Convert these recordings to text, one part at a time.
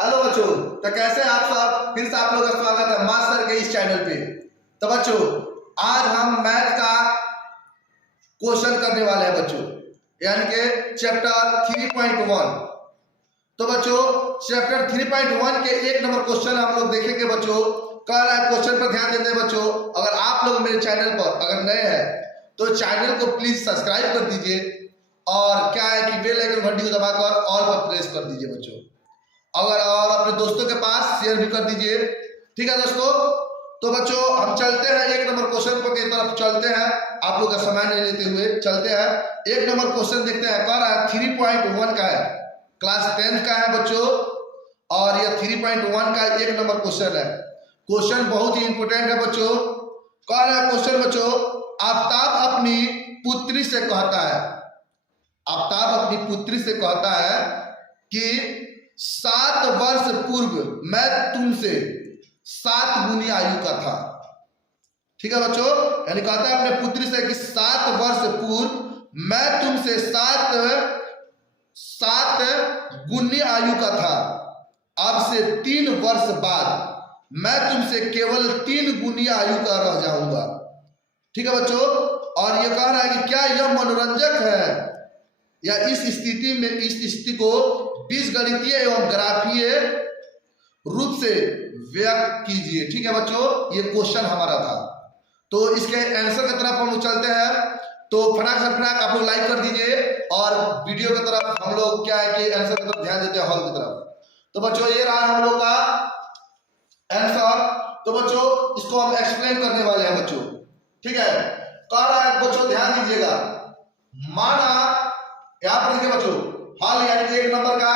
Hello बच्चों, तो कैसे आप सब? फिर से आप लोगों का स्वागत है मास्टर के इस चैनल पे। तो बच्चों, आज हम मैथ का क्वेश्चन करने वाले हैं बच्चों, यानी कि चैप्टर 3.1। तो बच्चों, चैप्टर 3.1 के 1 नंबर क्वेश्चन हम लोग देखेंगे बच्चों। कह रहा है क्वेश्चन पर ध्यान देते हैं बच्चों। अगर आप लोग मेरे चैनल पर अगर नए हैं तो चैनल को प्लीज सब्सक्राइब कर दीजिए, और क्या है कि बेल आइकन घंटी को दबाकर ऑल पर प्रेस कर दीजिए बच्चों। और अपने दोस्तों के पास शेयर भी कर दीजिए, ठीक है दोस्तों। तो बच्चों, हम चलते हैं 1 नंबर क्वेश्चन की तरफ चलते हैं, आप लोग का समय नहीं लेते हुए चलते हैं। 1 नंबर क्वेश्चन देखते हैं। कह रहा है 3.1 का है, क्लास 10 का है बच्चों, और यह 3.1 का 1 नंबर क्वेश्चन है। क्वेश्चन बहुत ही इंपोर्टेंट है बच्चों। कह रहा है क्वेश्चन बच्चों, आफ्ताब अपनी पुत्री से कहता है, आफ्ताब अपनी पुत्री से कहता है कि 7 वर्ष पूर्व मैं तुमसे 7 गुनी आयु का था। ठीक है बच्चों, यानी कहता है अपने पुत्री से कि 7 वर्ष पूर्व मैं तुमसे 7 गुनी आयु का था। अब से 3 वर्ष बाद मैं तुमसे केवल 3 गुनी आयु का रह जाऊंगा। ठीक है बच्चों, और ये कह रहा है कि क्या यह मनोरंजक है, या इस स्थिति में इस स्थिति को बीजगणितीय एवं ग्राफीय रूप से व्यक्त कीजिए। ठीक है बच्चों, ये क्वेश्चन हमारा था। तो इसके आंसर की तरफ हम लोग चलते हैं। तो फटाक से फटाक आप लोग लाइक कर दीजिए, और वीडियो की तरफ हम लोग क्या है कि आंसर की तरफ ध्यान देते हैं, हॉल की तरफ। तो बच्चों, ये रहा हम लोग का आंसर। तो बच्चों, इसको हम एक्सप्लेन करने वाले हैं बच्चों। ठीक है, कह रहा है बच्चों ध्यान दीजिएगा। माना यहाँ पर देखिए बच्चों, हल यानी कि 1 नंबर का,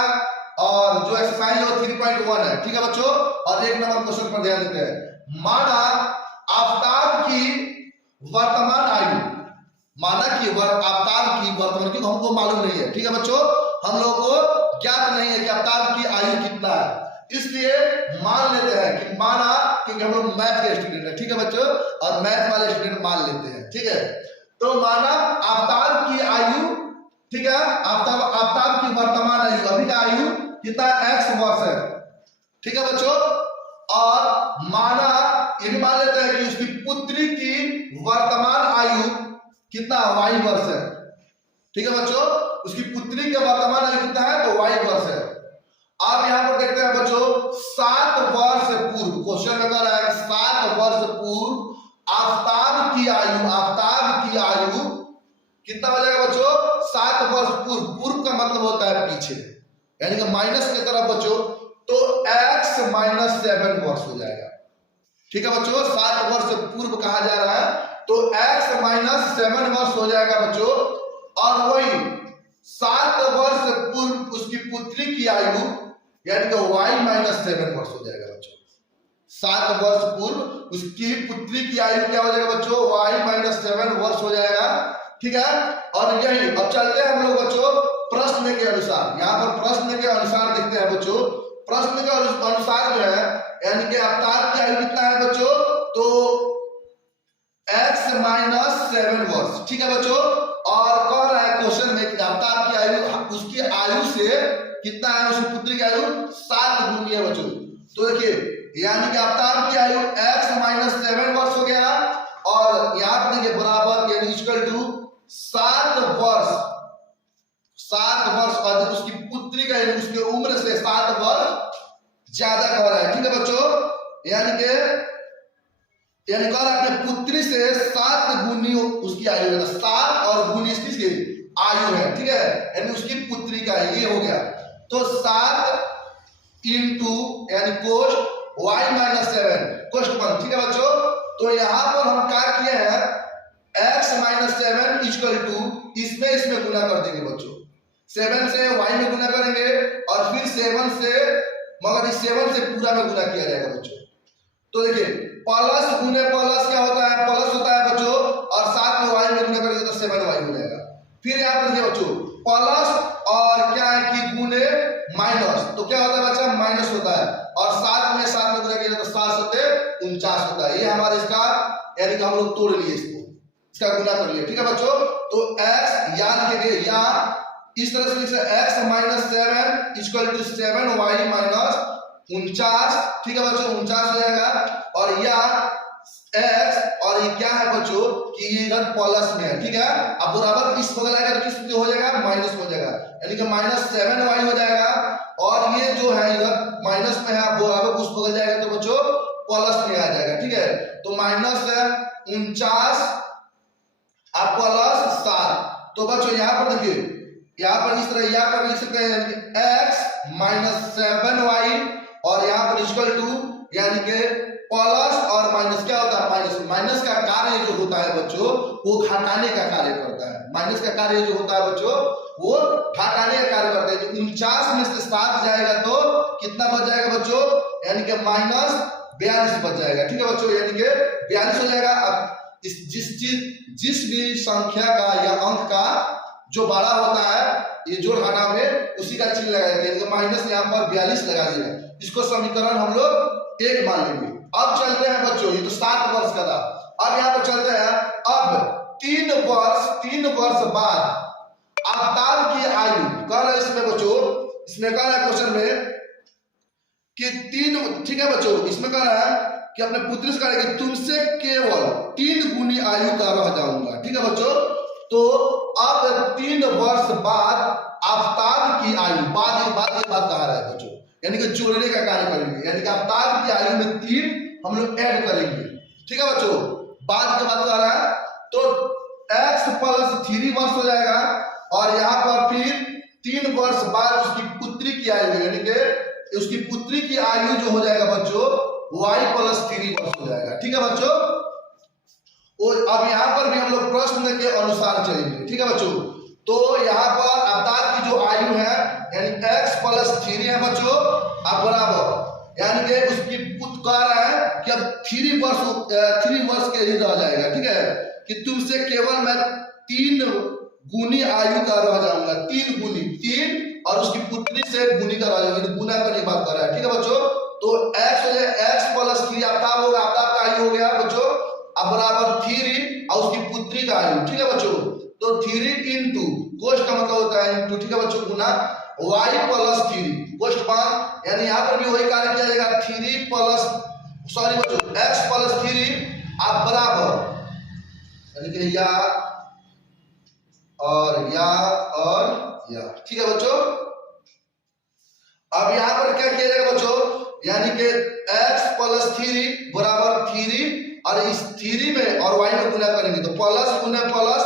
और जो एक्सरसाइज है वो 3.1 है। ठीक है बच्चों, और 1 नंबर क्वेश्चन पर ध्यान देते हैं। माना आफ्ताब की वर्तमान आयु, माना कि आफ्ताब की वर्तमान, क्योंकि हमको मालूम नहीं है। ठीक है बच्चों, हम लोगों को ज्ञात नहीं है कि आफ्ताब की आयु कितना है, इसलिए मान लेते हैं कि माना, क्योंकि हम लोग मैथ के स्टूडेंट है। ठीक है बच्चों, और मैथ वाले स्टूडेंट मान लेते हैं। ठीक है, तो माना आफ्ताब की आयु, ठीक है, आफ्ताब की वर्तमान आयु, अभी का आयु कितना, x वर्ष है। ठीक है बच्चों, और माना ये भी मान लेते हैं कि उसकी पुत्री की वर्तमान आयु कितना, y वर्ष है। ठीक है बच्चों, उसकी पुत्री की वर्तमान आयु कितना है, तो y वर्ष है। अब यहां पर देखते हैं बच्चों, 7 वर्ष पूर्व, क्वेश्चन में कह रहा है 7 वर्ष पूर्व आफ्ताब की आयु, आफ्ताब की आयु कितना हो जाएगा बच्चों, 7 वर्ष पूर्व। पूर्व का मतलब होता है पीछे, यानी कि माइनस की तरफ बच्चों, तो x - 7 वर्ष हो जाएगा। ठीक है बच्चों, 7 वर्ष पूर्व कहा जा रहा है, तो x - 7 वर्ष हो जाएगा बच्चों। और वही 7 वर्ष पूर्व उसकी पुत्री की आयु, यानी कि y - 7 वर्ष हो जाएगा बच्चों। 7 वर्ष पूर्व उसकी पुत्री की आयु क्या हो जाएगा बच्चों, y - 7 वर्ष हो जाएगा। ठीक है, और यही अब चलते हैं हम लोग बच्चों प्रश्न के अनुसार। यहाँ पर प्रश्न के अनुसार देखते हैं बच्चों। प्रश्न के अनुसार जो है, यानी कि आफ्ताब की आयु कितना है बच्चों, तो x - 7 वर्ष। ठीक है बच्चों, और कह रहा है क्वेश्चन में कि आफ्ताब की आयु, उसकी आयु से कितना है, उसकी पुत्री की आयु 7 गुनी है बच्चों। तो देखिए, यानी कि आफ्ताब की आयु x - 7 वर्ष हो गया, और यहाँ पर देखिए बराबर, यानी इक्वल टू 7 वर्ष, 7 वर्ष अधिक उसकी पुत्री का, उसकी उम्र से 7 वर्ष ज्यादा कह रहा है। ठीक है बच्चों, यानी कह रहा है अपने पुत्री से 7 गुनी उसकी आयु है। 7 और गुनी इसकी आयु है। ठीक है, यानी उसकी पुत्री का है, ये हो गया। तो 7 इंटू यानी कोष्ट y - 7 कोष्ट 1। ठीक है बच्चों, तो यहां पर हम क्या किए हैं, x - 7 इक्वल टू इसमें गुना कर देंगे बच्चों। 7 से y में गुना करेंगे, और फिर 7 से, मगर इस 7 से पूरा में गुना किया जाएगा बच्चों। तो देखिए, प्लस गुने प्लस क्या होता है, प्लस होता है बच्चों, और 7 में y में गुना करेंगे तो 7y हो जाएगा। फिर यहाँ पर देखिए बच्चों, प्लस और क्या है कि गुने माइनस, तो क्या होता है बच्चा, माइनस होता है, और 7 में गुना किया तो 7 सत्ते 49 होता है। ये हमारे इसका, यानी कि हम लोग तोड़ लिए इसको, इसका गुना कर लिया। ठीक है बच्चों, तो x याद कीजिए, या इस तरह से x - 7 equal to 7y minus 49, ठीक है बच्चों 49 हो जाएगा। और या x और ये क्या है बच्चों कि ये इधर प्लस में है, ठीक है। अब बराबर इस बगल आएगा तो किस हो जाएगा माइनस हो जाएगा, यानी कि माइनस 7y हो जाएगा। और ये जो है इधर माइनस में है, बराबर उस बगल जाएगा तो बच्चों प्लस में आ जाएगा, ठीक है। तो माइनस 49 आप प्लस 7, तो बच्चों यहाँ पर देखिए यहाँ पर इस तरह यहाँ पर लिख सकते हैं x माइनस 7y और यहाँ पर इक्वल टू यानी कि प्लस और माइनस क्या होता है माइनस। माइनस का कार्य जो होता है बच्चों वो घटाने का कार्य करता है। माइनस का कार्य जो होता है बच्चों वो घटाने का कार्य करता है। 49 में से 7 जाएगा तो कितना बच जाएगा बच्चों, यानी कि माइनस 42 बच जाएगा, ठीक है बच्चों, यानी कि 42 हो जाएगा। अब जिस भी संख्या का या अंक का जो बड़ा होता है ये जोड़ घटा में उसी का चिन्ह लगाएंगे, माइनस यहाँ पर 42 लगा दिया। इसको समीकरण हम लोग 1 मान लेंगे। अब चलते हैं बच्चों, ये तो 7 वर्ष का था, अब यहाँ पर चलते हैं। अब 3 वर्ष बाद आफ्ताब की आयु कह रहे इसमें बच्चों, इसमें कह रहा है क्वेश्चन में कि 3, ठीक है बच्चों, इसमें कह रहा है कि अपने पुत्र से कह रहा है कि तुमसे केवल 3 गुनी आयु का रह जाऊंगा, ठीक है बच्चों। तो अब 3 वर्ष बाद आफ्ताब की आयु बाद कहा रहा है बच्चों, यानी कि जोड़ने का कार्य करेंगे, यानी कि आफ्ताब की आयु में 3 हम लोग ऐड करेंगे, ठीक है बच्चों। बाद के बाद कह रहा है तो x प्लस 3 वर्ष हो जाएगा और यहाँ पर फिर 3 वर्ष बाद उसकी पुत्री की आयु, यानी कि उसकी पुत्री की आयु जो हो जाएगा बच्चों y प्लस 3 वर्ष हो जाएगा, ठीक है बच्चों। अब यहाँ पर भी हम लोग प्रश्न के अनुसार चलेंगे, ठीक है बच्चों। तो यहाँ पर अवतार की जो आयु है यानी x प्लस 3 है बच्चों, अब बराबर यानी कि उसकी पुत्र कह रहा है कि अब 3 वर्ष के ही रह जाएगा, ठीक है, कि तुमसे केवल मैं 3 गुनी आयु का रह जाऊंगा, 3 गुनी 3 और उसकी पुत्री से गुनी का रह जाऊंगा, तो गुना करने की बात कर रहा है, ठीक है बच्चों। तो x हो जाएगा x प्लस 3 आफ्ताब होगा, आफ्ताब का आयु हो गया बच्चों अब बराबर 3 और उसकी पुत्री का आयु, ठीक है बच्चों। तो 3 इंटू कोष्ठ का मतलब होता है इंटू, ठीक है बच्चों, गुना y प्लस 3 कोष्ठ मान, यानी यहाँ पर भी वही कार्य किया जाएगा 3 प्लस सॉरी बच्चों x प्लस 3 आप बराबर यानी कि या, ठीक है बच्चों। अब यहाँ पर क्या किया जाएगा बच्चों, यानी कि x प्लस 3 बराबर 3 और इस 3 में और y में गुना करेंगे तो प्लस गुना प्लस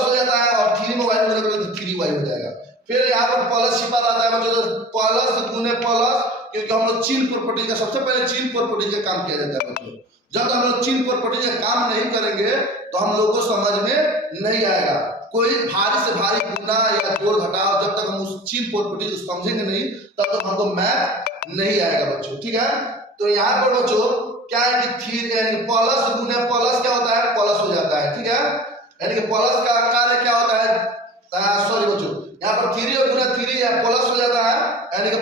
हो जाता है और 3 में y गुना करेंगे तो 3y हो जाएगा। फिर यहाँ पर प्लस छिपा रहता है बच्चों, तो प्लस गुने प्लस, क्योंकि हम लोग चिन्ह प्रॉपर्टी का सबसे पहले चिन्ह प्रॉपर्टी का काम किया जाता है बच्चों। जब हम लोग चिन्ह प्रॉपर्टी का काम नहीं करेंगे तो हम लोग को समझ में नहीं आएगा। कोई भारी से भारी गुना या जोड़ घटाव जब तक हम उस चिन्ह प्रॉपर्टी को समझेंगे नहीं तब तक हमको मैथ नहीं आएगा बच्चों, ठीक है। तो यहाँ पर बच्चों क्या है कि 3 यानी प्लस गुने प्लस क्या होता है प्लस हो जाता है, ठीक है, यानी कि प्लस का कार्य क्या होता है सॉरी बच्चों यहाँ पर 3 और गुना 3 या प्लस हो जाता है, यानी कि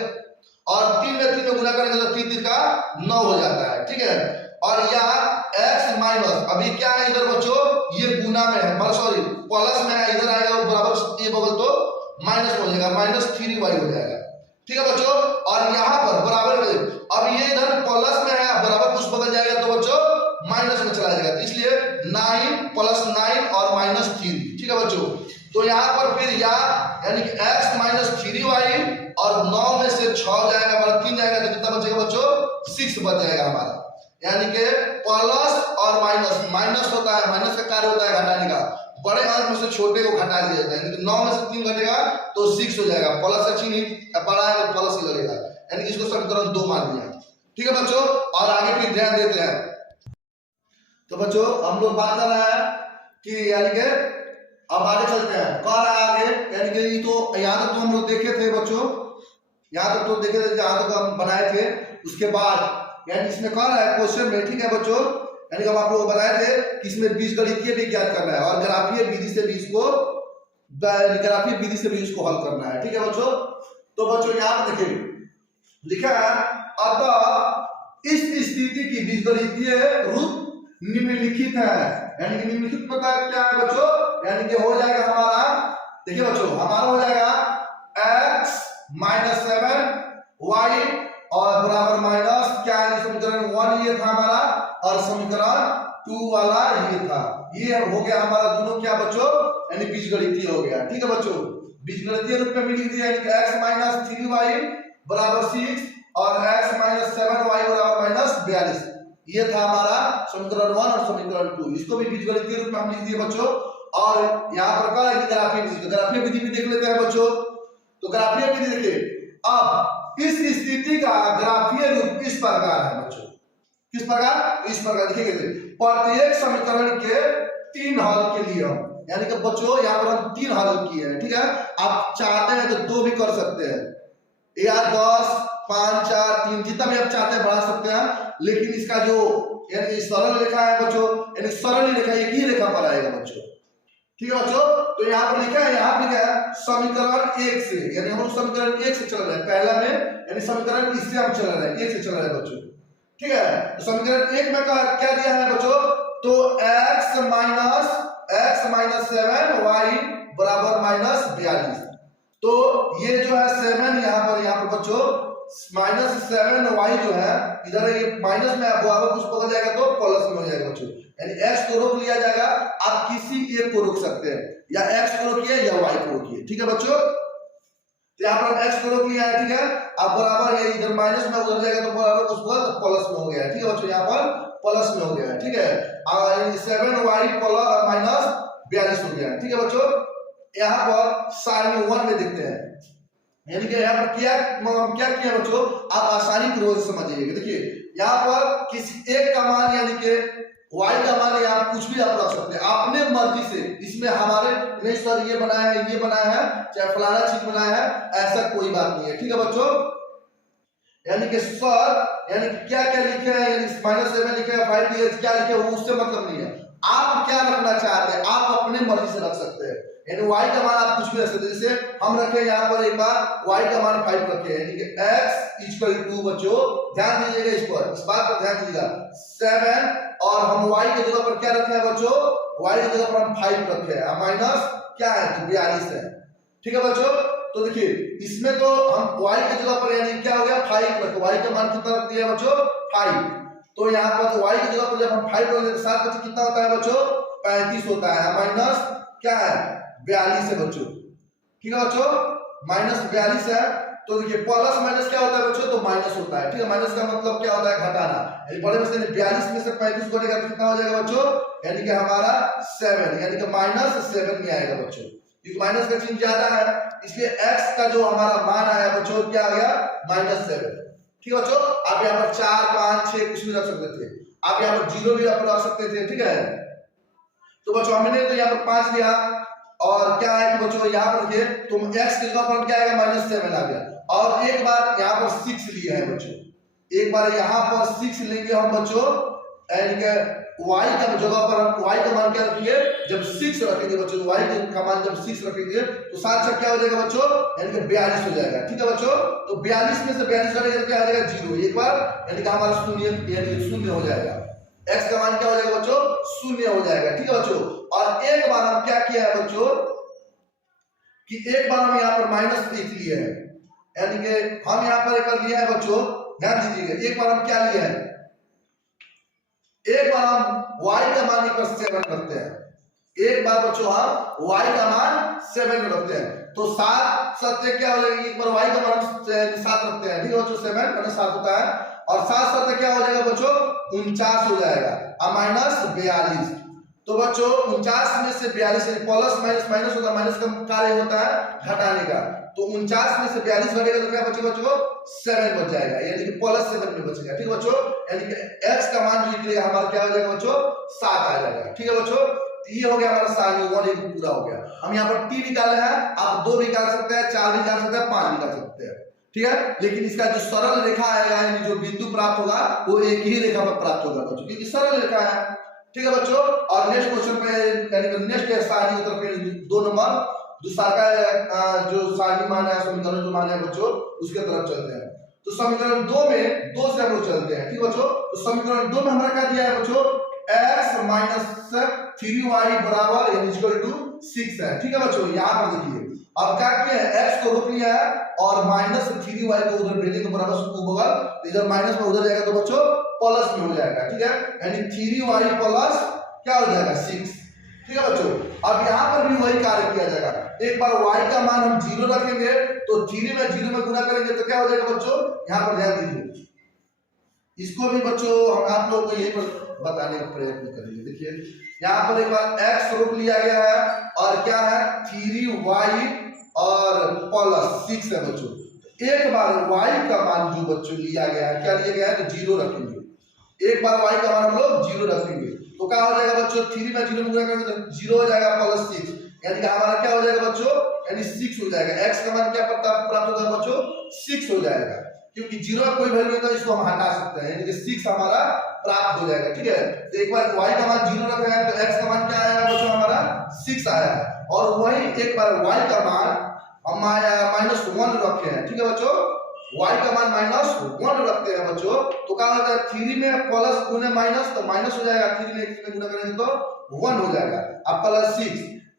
और 3 में गुना करेंगे तो 3 का 9 हो जाता है, ठीक है। और यहाँ x माइनस अभी क्या है इधर बच्चों ये गुना में है, मतलब सॉरी प्लस में है, इधर आएगा वो बराबर ये बगल तो माइनस हो जाएगा, माइनस 3y हो जाएगा, ठीक है बच्चों। और यहाँ पर बराबर अब ये इधर प्लस में है बराबर उस बगल जाएगा तो बच्चों माइनस में चला जाएगा, इसलिए 9 प्लस 9 और माइनस 3, ठीक है बच्चों। तो यहाँ पर फिर यानी कि x माइनस 3y और 9 में से 6 जाएगा बराबर 3 जाएगा तो कितना बचेगा बच्चों 6 बच जाएगा हमारा, यानी कि प्लस और माइनस होता है, माइनस का कार्य होता है घटाने का, बड़े अंक में से छोटे को घटा दिया जाता है, 9 में से 3 घटेगा तो 6 हो जाएगा, प्लस का चिन्ह बड़ा है तो प्लस ही लगेगा, यानी कि इसको समीकरण 2 मान लिया, ठीक है बच्चों। और आगे फिर ध्यान देते हैं। तो बच्चों हम लोग बात कर रहे हैं कि यानी कि अब आगे चलते हैं, कह रहा है आगे यानी कि ये तो यहाँ तक तो हम लोग देखे थे बच्चों, यहाँ तक तो देखे थे जहाँ तक हम बनाए थे, उसके बाद यानी इसमें कह रहा है क्वेश्चन में, ठीक है बच्चों, यानी कि हम आप लोग बनाए थे कि इसमें बीजगणितीय भी ज्ञात करना है और ग्राफीय विधि से भी इसको हल करना है, ठीक है बच्चों। तो बच्चों यहाँ पर देखिए लिखा है अतः इस स्थिति की बीजगणितीय रूप निम्नलिखित है, यानी कि निम्नलिखित प्रकार क्या है बच्चों, यानी कि हो जाएगा हमारा, देखिए बच्चों हमारा हो जाएगा x -7y और बराबर माइनस क्या है, समीकरण 1 ये था हमारा और समीकरण 2 वाला ये था। ये हो गया हमारा दोनों क्या बच्चों, यानी बीजगणितीय हो गया। ठीक है बच्चों, बीजगणितीय रूप में भी लिख दिया, यानी x - 3y बराबर 6 और x - 7y बराबर -42। ये था हमारा समीकरण 1 और समीकरण 2। इसको भी बीजगणितीय रूप में हम लिख दिए बच्चों। और यहाँ पर कहा है कि ग्राफीय विधि, तो ग्राफीय विधि भी देख लेते हैं बच्चों। तो ग्राफीय विधि देखिए, अब इस स्थिति का ग्राफीय रूप इस प्रकार है बच्चों। किस प्रकार, इस प्रकार देखिए, प्रत्येक समीकरण के 3 हल के लिए हम, यानी कि बच्चों यहाँ पर हम 3 हल किए हैं। ठीक है, आप चाहते हैं तो 2 भी कर सकते हैं, या 10, 5, 4, 3 जितना भी आप चाहते हैं बढ़ा सकते हैं। लेकिन इसका जो यानी सरल रेखा है बच्चों, यानी सरल रेखा एक ही रेखा पर आएगा बच्चों। ठीक है बच्चों, तो यहाँ पर लिखा है, यहाँ पर लिखा है समीकरण 1 से, यानी हम समीकरण 1 से चल रहे हैं पहला में, यानी समीकरण इससे हम चल रहे हैं, 1 से चल रहे हैं बच्चों। ठीक है, तो समीकरण 1 में क्या दिया है बच्चों, तो x - 7y बराबर -42। तो ये जो है 7 यहाँ पर बच्चों -7y जो है इधर ये माइनस में बराबर कुछ बदल जाएगा तो प्लस में हो जाएगा बच्चों, यानी x को रोक लिया जाएगा। आप किसी एक को रोक सकते हैं, या x को रोकिए या y को रोकिए। ठीक है बच्चों, तो यहाँ पर x को रोक लिया है। ठीक है, अब बराबर ये इधर माइनस में उधर जाएगा तो बराबर कुछ तो प्लस में हो गया। ठीक है बच्चों, यहाँ पर प्लस में हो गया। ठीक है, 7y -42 हो गया। ठीक है बच्चों, यहाँ पर साइन 1 में देखते हैं, यानी कि यहाँ पर क्या किया बच्चों, आप आसानी पूर्वक समझिएगा। देखिए यहाँ पर किसी एक का मान, यानी कि y का मान या कुछ भी आप रख सकते हैं अपने मर्जी से। इसमें हमारे नहीं सर ये बनाया है, ये बनाया है, चाहे फलाना चीज बनाया है, ऐसा कोई बात नहीं है। ठीक है बच्चों, यानी कि सर यानी क्या क्या लिखे हैं, यानी -7 लिखे हैं, 5 लिखे क्या लिखे हैं, उससे मतलब नहीं है। आप क्या रखना चाहते हैं आप अपने मर्जी से रख सकते हैं, यानी y का मान आप कुछ भी रख सकते हैं। जैसे हम रखे यहाँ पर एक बार y का मान 5 रखे, यानी कि x = 2 बच्चों, ध्यान दीजिएगा इस पर, इस बात पर ध्यान दीजिएगा। 7 और हम y की जगह पर क्या रखे हैं बच्चों, y की जगह पर हम 5 रखे हैं, माइनस क्या है तो 42 है। ठीक है बच्चों, तो देखिए इसमें तो हम y की जगह पर यानी क्या हो गया 5 रखे, y का मान कितना रख दिया बच्चों 5। तो यहाँ पर y की जगह पर जब हम 5 रख देते 7 बच्चों कितना होता है बच्चों 35 होता है, माइनस क्या है 42 है बच्चों। ठीक है बच्चों, -42 है। तो देखिए प्लस माइनस क्या होता है बच्चों, तो माइनस होता है। ठीक है, माइनस का मतलब क्या होता है घटाना, यानी बड़े में से 42 में से 35 घटेगा तो कितना हो जाएगा बच्चों, यानी कि हमारा 7, यानी कि -7 में आएगा बच्चों, क्योंकि माइनस का चिन्ह ज्यादा है, इसलिए x का जो हमारा मान आया बच्चों क्या आ गया -7। ठीक है बच्चों, आप यहाँ पर 4, 5, 6 कुछ भी रख सकते थे, आप यहाँ पर 0 भी आप रख सकते थे। ठीक है, तो बच्चों हमने तो यहाँ पर 5 लिया, और क्या है कि बच्चों यहाँ पर देखिए तो x की जगह पर क्या आएगा -7 आ गया, और एक बार यहाँ पर 6 लिए हैं बच्चों, एक बार यहाँ पर 6 लेंगे हम बच्चों, यानी कि y का जगह पर हम y का मान क्या रखेंगे, जब 6 रखेंगे बच्चों, y का मान जब 6 रखेंगे तो 7 क्या हो जाएगा बच्चों, यानी कि 42 हो जाएगा। ठीक है बच्चों, तो 42 में से 42 घटेगा तो क्या आ जाएगा 0, एक बार यानी कि हमारा शून्य हो जाएगा, x का मान क्या हो जाएगा बच्चों 0 हो जाएगा। ठीक है बच्चों, और एक बार हम क्या किया है बच्चों कि एक बार हम यहाँ पर -1 लिए हैं, यानी कि हम यहाँ पर एक बार लिए हैं बच्चों, ध्यान दीजिएगा, एक बार हम क्या लिए हैं, एक बार हम y का मान 7 रखते हैं, एक बार बच्चों हम y का मान 7 रखते हैं, तो 7 7 क्या हो जाएगा, एक बार y का मान 7 रखते हैं। ठीक है बच्चों, 7 माने 7 होता है, और 7 7 क्या हो जाएगा बच्चों 49 हो जाएगा, और -42। तो बच्चों 49 में से 42 यानी प्लस माइनस माइनस होता है, माइनस का कार्य होता है घटाने का, तो 49 में से 42 घटेगा तो क्या बचेगा बच्चों 7 बच जाएगा, यानी कि +7 में बचेगा। ठीक है बच्चों, यानी कि x का मान जो निकलेगा हमारा क्या हो जाएगा बच्चों 7 आ जाएगा। ठीक है बच्चों, ये हो गया हमारा साइन 1 पूरा हो गया। हम यहाँ पर t निकाले हैं, आप 2 भी निकाल सकते हैं, 4 भी निकाल सकते हैं, 5 निकाल सकते हैं। ठीक है, लेकिन इसका जो सरल रेखा आएगा यानी जो बिंदु प्राप्त होगा वो एक ही रेखा पर प्राप्त होगा बच्चों, क्योंकि सरल रेखा है। ठीक है बच्चों, और नेक्स्ट क्वेश्चन पे यानी नेक्स्ट सारणी उत्तर पे 2 नंबर दूसरा का जो सारणी मान है, समीकरण जो मान है बच्चों उसके तरफ चलते हैं। तो समीकरण 2 में 2 से हम लोग चलते हैं। ठीक है बच्चों, तो समीकरण 2 में हमारा क्या दिया है बच्चों x - 3y बराबर = 6 है। ठीक है बच्चों, यहाँ पर देखिए अब क्या किया है, x को रोक लिया है और -3y को उधर भेजेंगे तो बराबर उसको बगल, इधर माइनस में उधर जाएगा तो बच्चों प्लस में हो जाएगा, ठीक है। यानी 3y प्लस क्या हो जाएगा 6, ठीक है बच्चों। अब यहाँ पर भी वही कार्य किया जाएगा, एक बार y का मान हम 0 रखेंगे तो 3 में 0 में गुना करेंगे तो क्या हो जाएगा बच्चों, यहाँ पर ध्यान दीजिए, इसको भी बच्चों हम आप लोगों को यही पर बताने का प्रयत्न करेंगे। देखिए यहाँ पर एक बार x रोक लिया गया है और क्या है 3y और प्लस 6 है बच्चों। एक बार y का मान जो बच्चों लिया गया है, क्या लिया गया है, तो 0 रखेंगे, एक बार y का मान हम लोग 0 रखेंगे तो क्या हो जाएगा बच्चों, 3 में 0 में गुणा करेंगे तो 0 हो जाएगा प्लस 6, यानी कि हमारा क्या हो जाएगा बच्चों, यानी 6 हो जाएगा। x का मान क्या प्राप्त होगा बच्चों, 6 हो जाएगा, क्योंकि 0 का कोई वैल्यू नहीं था इसको हम हटा सकते हैं, यानी कि 6 हमारा प्राप्त हो जाएगा, ठीक है। तो एक बार y का मान 0 रखा है तो x का मान क्या आया बच्चों, हमारा 6 आया है। और वही एक बार y का मान हम -1 रखे हैं, ठीक है बच्चों, y का मान -1 रखते हैं बच्चों, तो क्या होता है 3 में प्लस गुने माइनस तो माइनस हो जाएगा, 3 में 1 में गुना करेंगे तो 1 हो जाएगा, अब प्लस 6,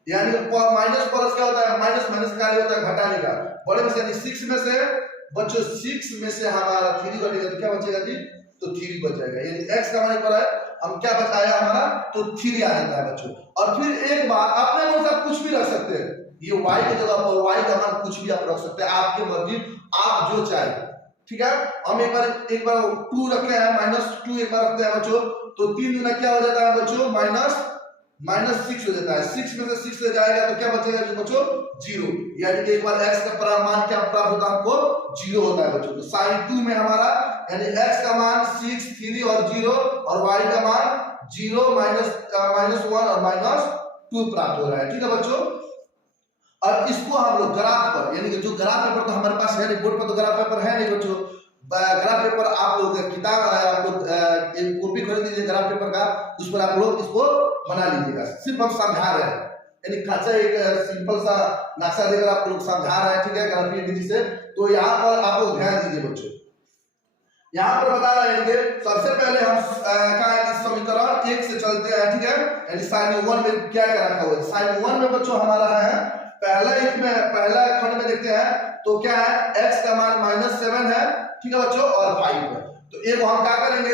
यानी माइनस प्लस क्या होता है, माइनस माइनस का कार्य होता है घटाने का, बड़े में से यानी 6 में से बच्चों 6 में से हमारा 3 घटेगा तो क्या बचेगा जी, तो 3 बच जाएगा, यानी x का मान पर है हम क्या बचाया हमारा, तो 3 आ जाता है बच्चों। और फिर एक बार अपने मन से कुछ भी रख सकते हैं, ये y की जगह पर y का मान कुछ भी आप रख सकते हैं, आपके मर्जी, आप जो चाहे, ठीक है। हम एक बार 2 रखे हैं -2 एक बार रखते हैं बच्चों, तो 3 गुना क्या हो जाता है बच्चों, -6 हो जाता है, 6 में से 6 से जाएगा तो क्या बचेगा बच्चों, 0, यानी कि एक बार x का मान क्या प्राप्त होता है हमको, 0 होता है बच्चों। तो sin 2 में हमारा यानी x का मान 6, 3 और 0 और y का मान 0 -1 और -2 प्राप्त हो रहा है, ठीक है बच्चों। अब इसको हम लोग ग्राफ पर, यानी कि जो ग्राफ पेपर तो हमारे पास है नहीं, बोर्ड पर तो ग्राफ पेपर है नहीं बच्चों, ग्राफ पेपर आप लोग किताब आप लोग कॉपी खरीद लीजिए ग्राफ पेपर का, उस पर आप लोग इसको बना लीजिएगा, सिर्फ हम समझा रहे हैं, यानी खासा एक सिंपल सा नक्शा देकर आप लोग समझा रहे हैं, ठीक है, ग्राफिक विधि से। तो यहाँ पर आप लोग ध्यान दीजिए बच्चों, यहाँ पर बता रहे हैं कि सबसे पहले हम समीकरण 1 से चलते हैं, ठीक है, यानी साइन 1 में क्या क्या रखा हुआ है, साइन 1 में बच्चों हमारा है पहला खंड में देखते हैं तो क्या है, x का मान -7 है, ठीक है बच्चों, और 5 है। तो एक हम क्या करेंगे,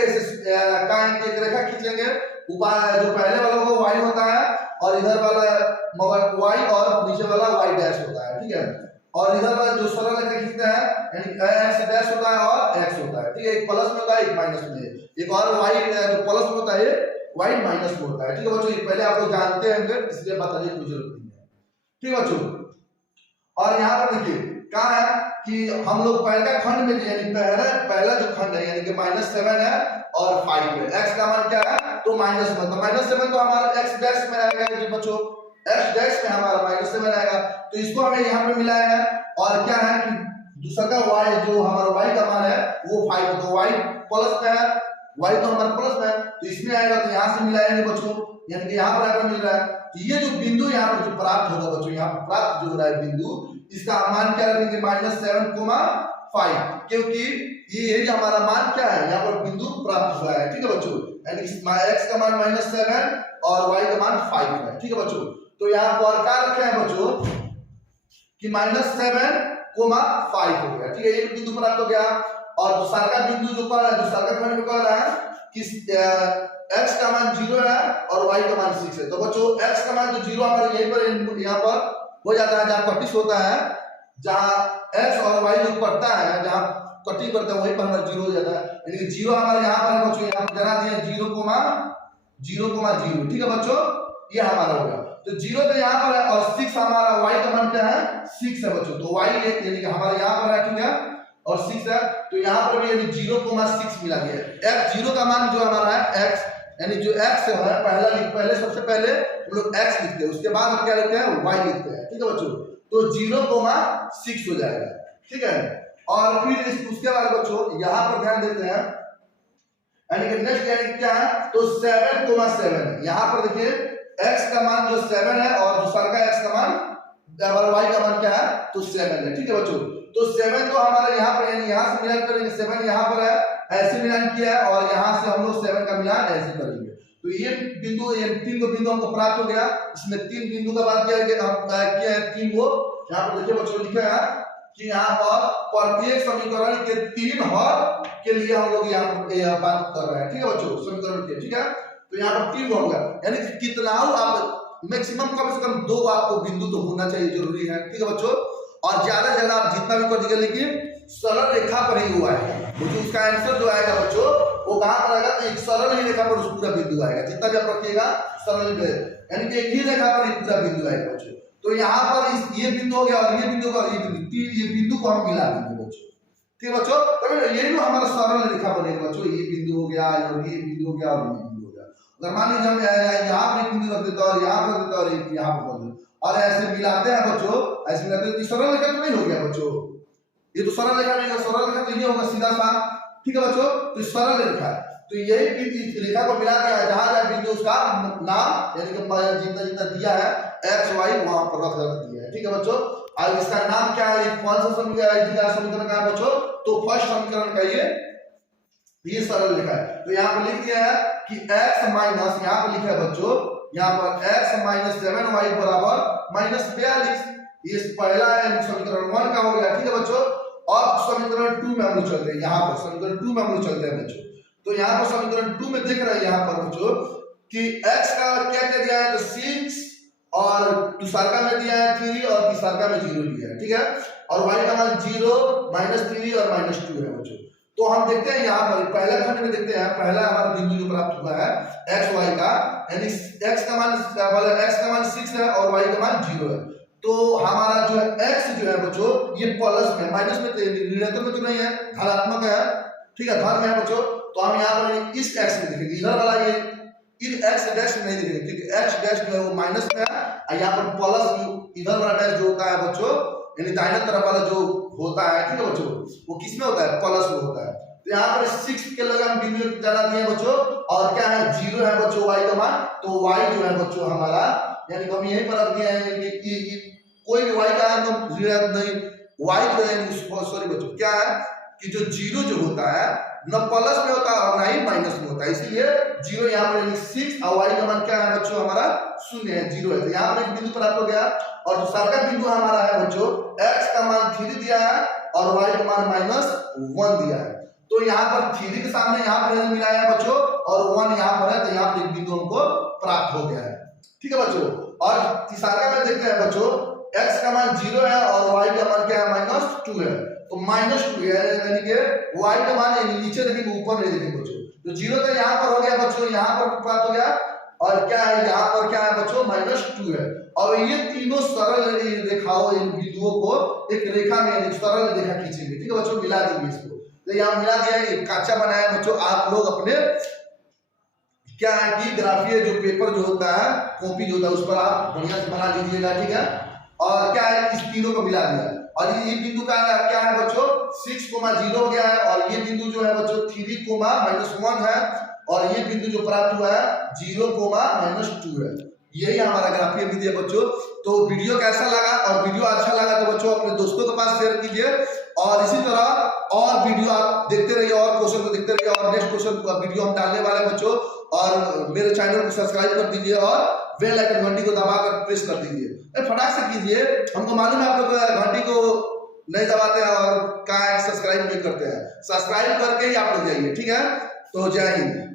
एक रेखा खींचेंगे, ऊपर जो पहले वाला वो y होता है और इधर वाला y और नीचे वाला y डैश होता है, ठीक है, और इधर वाला जो सरल रेखा खींचते हैं यानी x डैश होता है और x होता है, ठीक है, एक प्लस में होता है एक माइनस में, एक और y जो प्लस में होता है y माइनस में होता है, ठीक है बच्चों, ये पहले आप लोग जानते हैं इसलिए बताने की जरूरत नहीं है, ठीक है बच्चों। और यहाँ पर देखिए कहा है कि हम लोग पहला खंड में यानी पहला जो खंड है यानी कि -7 है और 5 है, x का मान क्या है, तो -1, तो -7 तो हमारा x डैश में आएगा जी बच्चों, x डैश में हमारा -7 आएगा, तो इसको हमें यहाँ पे मिलाया है, और क्या है कि दूसरा का y जो हमारा y का मान है वो 5 है, तो y प्लस में है, y तो हमारा प्लस में है, तो इसमें आएगा तो यहाँ से मिलाएंगे बच्चों, यानी कि यहाँ पर आकर मिल रहा है, तो ये जो बिंदु यहाँ पर जो प्राप्त होगा बच्चों, यहाँ पर प्राप्त जो हो रहा है बिंदु, इसका मान क्या रखेंगे -7,5, क्योंकि ये हमारा मान क्या है, यहाँ पर बिंदु प्राप्त हुआ है, ठीक है बच्चों, यानी x का मान -7 और y का मान 5 है, ठीक है बच्चों। तो यहाँ पर क्या रखे हैं बच्चों कि -7,5 हो गया, ठीक है, ये बिंदु प्राप्त हो गया। और दूसरा का बिंदु जो कह रहा है, दूसरा का खंड में कह रहा है कि x का मान 0 है और y का मान 6 है, तो बच्चों x का मान जो 0 हमारे यहीं पर यहाँ पर हो जाता है, जहाँ कटिश होता है, जहाँ x और y जो कटता है, जहाँ कटिंग करते हैं वहीं पर हमारा 0 हो जाता है, यानी कि 0 हमारे यहाँ पर है बच्चों, यहाँ पर जना दिए 0,0,0, ठीक है बच्चों, ये हमारा हो गया, तो 0 तो यहाँ पर है और 6 हमारा y का मान क्या है, 6 है बच्चों, तो y यानी कि हमारे यहाँ पर है, ठीक है, और 6 है, तो यहाँ पर भी यानी 0,6 मिला गया। x 0 का मान जो हमारा है x, यानी जो x है पहले सबसे पहले हम लोग x लिखते हैं, उसके बाद हम क्या लिखते हैं, y लिखते हैं, ठीक है बच्चों, तो 0,6 हो जाएगा, ठीक है। और फिर उसके बाद बच्चों यहाँ पर ध्यान देते हैं, यानी कि नेक्स्ट यानी क्या है, तो 7,7 यहाँ पर देखिए x का मान जो 7 है और दूसरा का x का मान y का मान क्या है, तो 7 है, ठीक है बच्चों। तो 7 तो हमारा यहाँ पर यानी यहाँ से मिलान करेंगे, 7 यहाँ पर है, ऐसे मिलान किया है, और यहाँ से हम लोग 7 का मिलान ऐसे करेंगे, तो ये बिंदु, ये 3 बिंदु हमको प्राप्त हो गया। इसमें 3 बिंदु का बात किया है, 3 को यहाँ पर देखिए बच्चों लिखे हैं कि यहाँ पर प्रत्येक समीकरण के 3 हर के लिए हम लोग यहाँ पर बात कर रहे हैं, ठीक है बच्चों, समीकरण के, ठीक है। तो यहाँ पर 3 होगा, यानी कि कितना आप मैक्सिमम कम से कम 2 आपको बिंदु तो होना चाहिए, जरूरी है, ठीक है बच्चों। और ज्यादा से ज्यादा आप जितना भी कर दीजिए, लेकिन सरल रेखा पर ही हुआ है, मुझे उसका आंसर जो आएगा बच्चों वो कहां पर आएगा, एक सरल ही रेखा पर उस पूरा बिंदु आएगा, जितना भी आप रखिएगा सरल, यानी कि एक ही रेखा पर एक पूरा बिंदु आएगा बच्चों। तो यहाँ पर ये बिंदु हो गया और ये बिंदु और ये बिंदु, ये बिंदु को हम मिला देंगे बच्चों, ठीक है बच्चों। तभी ये जो हमारा सरल रेखा बनेगा बच्चों, ये बिंदु हो गया और ये बिंदु हो गया और ये बिंदु हो गया। अगर मान लीजिए हम यहाँ पर एक बिंदु रख देते और यहाँ पर रख देते और एक यहाँ पर रख देते और ऐसे मिलाते हैं बच्चों, ऐसे मिलाते हैं, सरल रेखा तो नहीं हो गया बच्चों, ये तो सरल रेखा नहीं है, सरल रेखा तो ये होगा सीधा सा, ठीक है बच्चों। तो सरल रेखा, तो यही रेखा को मिला के जहां जहां बिंदु उसका नाम, यानी कि जितना जितना दिया है एक्स वाई वहां पर रख दिया है, ठीक है बच्चों। और इसका नाम क्या है, कौन सा समीकरण का है बच्चों, तो फर्स्ट समीकरण का ये सरल रेखा है। तो यहाँ पर लिख दिया है कि x माइनस, यहाँ पर लिखा है बच्चों, यहाँ पर x माइनस 7y बराबर -42, ये पहला है समीकरण 1 का हो गया, ठीक है बच्चों। अब समीकरण 2 में हम लोग चलते हैं, यहाँ पर समीकरण 2 में हम लोग चलते हैं बच्चों। तो यहाँ पर समीकरण 2 में देख रहे हैं यहाँ पर बच्चों कि x का क्या क्या दिया है, तो 6 और दूसरा में दिया है 3 और तीसरा में 0 दिया है, ठीक है। और y का मान 0, -3 और -2 है बच्चों। तो हम देखते हैं यहाँ पर पहला खंड में देखते हैं, पहला हमारा बिंदु जो प्राप्त हुआ है x y का, यानी x का मान 6 है और y का मान 0 है। तो हमारा जो है x जो है बच्चों ये प्लस में, माइनस में, ऋणात्मक में तो नहीं है, धनात्मक है, ठीक है, धन में है बच्चों। तो हम यहाँ पर इस x में देखेंगे, इधर वाला ये x डैश में नहीं देखेंगे, क्योंकि x डैश जो है वो माइनस में है, और यहाँ पर प्लस इधर वाला डैश जो होता है बच्चों, यानी दाहिने तरफ वाला जो होता है, ठीक है बच्चों, वो किस में होता है, प्लस में होता है। तो यहाँ पर 6 के लगे हम बिंदु डाला दिए बच्चों, और क्या है 0 है बच्चों y का मान, तो y जो है बच्चों हमारा, यानी हम यहीं पर रख दिए हैं कि कोई भी y का हम नहीं, y जो है सॉरी बच्चों क्या है कि जो 0 जो होता है न प्लस में होता है और ना ही माइनस में होता है, इसीलिए 0 यहाँ पर 6 और y का मान क्या है बच्चों हमारा 0 है, 0 है। तो यहाँ पर एक बिंदु प्राप्त हो गया, और दूसरा का बिंदु हमारा है बच्चों x का मान 3 दिया है और y का मान -1 दिया है। तो यहाँ पर 3 के सामने यहाँ पर मिलाया है बच्चों और 1 यहाँ पर है, तो यहाँ पर एक बिंदु हमको प्राप्त हो गया है, ठीक है बच्चों। और तीसरा में देखते हैं बच्चों x का मान 0 है और y का मान क्या है -2 है, तो -2 है, यानी कि y का मान नीचे देखेंगे ऊपर नहीं देखेंगे बच्चों। तो 0 तो यहाँ पर हो गया बच्चों, यहाँ पर प्राप्त हो गया, और क्या है यहाँ पर क्या है बच्चों -2 है। और ये तीनों सरल रेखाओं, इन बिंदुओं को एक रेखा में एक सरल रेखा खींचेंगे, ठीक है बच्चों, मिला देंगे इसको। तो यहाँ मिला दिया, एक कच्चा बनाया बच्चों, आप लोग अपने क्या है कि ग्राफीय जो पेपर जो होता है, कॉपी जो होता है, उस पर आप बढ़िया से बना लीजिएगा, ठीक है। और क्या है इस तीनों को मिला दिया, और ये बिंदु का क्या है बच्चों 6,0 हो गया है, और ये बिंदु जो है बच्चों 3,-1 है, और ये बिंदु जो प्राप्त हुआ है 0,-2 है। यही हमारा ग्राफीय विधि है बच्चों। तो वीडियो कैसा लगा, और वीडियो अच्छा लगा तो बच्चों अपने दोस्तों के पास शेयर कीजिए, और इसी तरह और वीडियो आप देखते रहिए, और क्वेश्चन को देखते रहिए, और नेक्स्ट क्वेश्चन का वीडियो हम डालने वाले हैं बच्चों। और मेरे चैनल को सब्सक्राइब कर दीजिए और बेल आइकन घंटी को दबाकर प्रेस कर दीजिए, फटाक से कीजिए, हमको मालूम है आप लोग घंटी को नहीं दबाते हैं और सब्सक्राइब नहीं करते हैं, सब्सक्राइब करके ही आप लोग जाइए, ठीक है। तो जय हिंद।